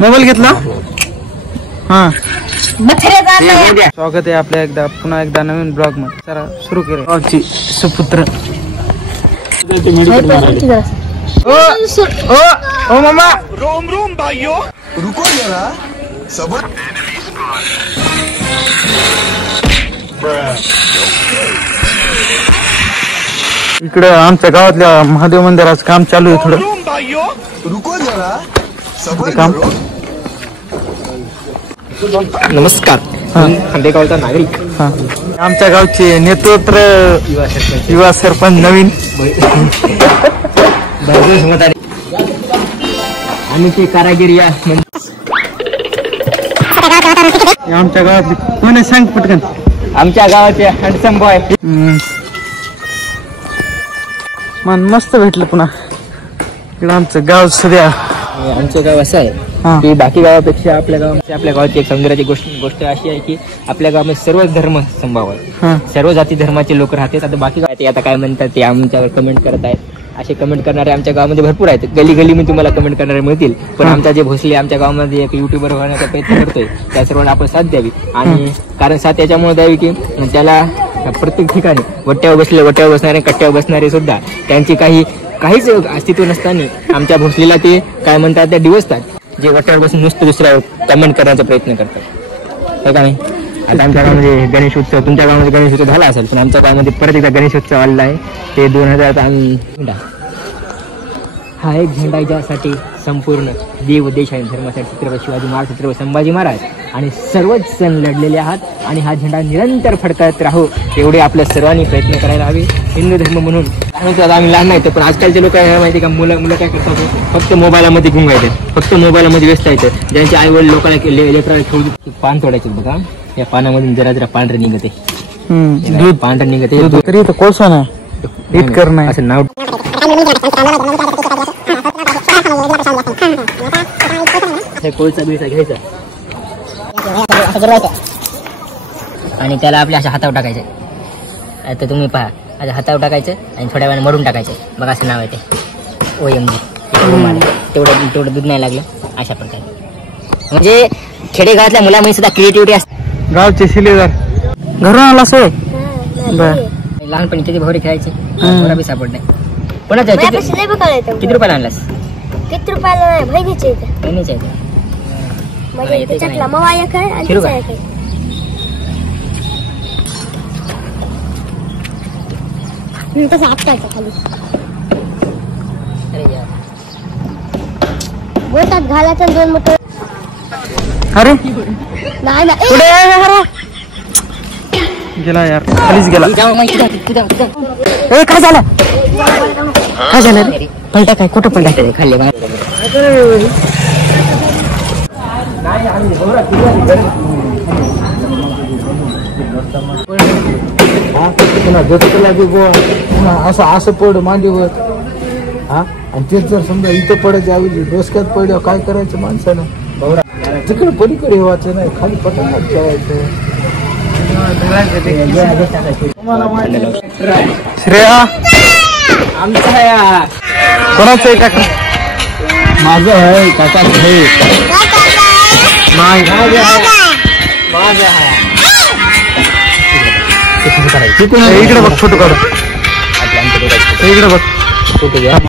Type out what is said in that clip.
Mobile घेतला हा स्वागत आहे आपल्या पुन्हा एकदा नवीन ब्लॉग मध्ये. जरा सुरू केले ब्लॉगची सुपुत्र. ओ मामा रोम रोम भाइयों रुको जरा सबर. इकडे आमच्या गावातल्या महादेव मंदिराचं काम चालू आहे. थोडं रुको जरा सबर काम. नमस्कार, खांडेगावचा नागरिक. आमच्या गावचे नेतृत्व युवा सरपंच नवीन आणि ते कारागिरी या आमच्या गावात कोणी सांग पटकन. आमच्या गावाचे हँडसम बॉय. मन मस्त भेटलं पुन्हा. इकडं आमचं गाव सध्या. आमचं गाव असं आहे की बाकी गावापेक्षा आपल्या गावाची एक सौंदर्याची गोष्ट अशी आहे की आपल्या गावामध्ये सर्व धर्म संभाव आहे. सर्व जाती धर्माचे लोक राहतात. आता बाकी गावात आता काय म्हणतात ते आमच्यावर कमेंट करत आहेत. असे कमेंट करणारे आमच्या गावामध्ये भरपूर आहेत. गली गली मी तुम्हाला कमेंट करणारे मिळतील. पण आमचा जे भोसले आमच्या गावामध्ये एक युट्यूबर होण्याचा प्रयत्न करतोय त्या सर्वांना आपण साथ द्यावी. आणि कारण साथ याच्यामुळे द्यावी की त्याला प्रत्येक ठिकाणी वट्ट्यावर बसणारे कट्ट्यावर बसणारे सुद्धा त्यांची काहीच अस्तित्व नसताना आमच्या भोसलेला ते काय म्हणतात त्या दिवसतात जे वट्यावर बसून नुसतं दुसऱ्या कमेंट करण्याचा प्रयत्न करतात. हे काय आता आमच्या गावामध्ये गणेश उत्सव, तुमच्या गावामध्ये गणेश उत्सव झाला असेल पण आमच्या गावामध्ये परत एकदा गणेश उत्सव आलेला आहे. ते 2000 हा एक झेंडा ज्यासाठी संपूर्ण देव देश आणि धर्मासाठी छत्रपती शिवाजी महाराज, छत्रपती संभाजी महाराज आणि सर्वच सण लढलेले आहात. आणि हा झेंडा निरंतर फडकत राहू एवढे आपल्या सर्वांनी प्रयत्न करायला हवे. हिंदू धर्म म्हणून आम्ही लहान नाही पण आजकालचे लोक काय माहिती का, मुलं काय करतात फक्त मोबाईलमध्ये गुंगायचे, फक्त मोबाईलमध्ये व्यस्त यायचं. ज्यांचे आई वडील लोकांना लेकराला खेळू पान तोडायचे बघा. या पानामधून जरा पांढरे निघते, पांढरे निघते तरी कोळसा ना हिट करणं असं नाव. कोळसा बिळसा घ्यायचा आणि त्याला आपल्या अशा हातावर टाकायचे. आता तुम्ही पहा, आता हातावर टाकायचं आणि थोड्या वेळाने मरून टाकायचं. बघा असं नाव आहे ते OMG. तेवढं दूध नाही लागलं अशा प्रकारे. म्हणजे खेडेगावातल्या मुलांमध्ये सुद्धा क्रिएटिव्हिटी असते. गावचे शिलेदार घरून आला सोय. लहानपणी किती भोवरे खेळायचे, भोवरा बी सापडलाय. कोणाचं किती रुपयाला आणलास? किती रुपयाला नाही, बहिणीचे बहिणीचे आहे. खाली बोटात घालायचं 2 मोठं. अरे नाही गेला यार, खालीच गेला. काय झालं रे? पलटा काय कुठं पलटा खाल्ले असं पड मांडीवर. हा आणि तेच जर समजा इथं पडायच्या ऐवजी डोसक्यात पडल्यावर काय करायचं माणसानं? तिकडे पलीकडे व्हायचं नाही, खाली पटांना ठेवायचं. श्रेया आमचं आहे. कोणाचं आहे काका? माझं आहे काका. इकडे बघ, फोटो काढ. इकडे बघ.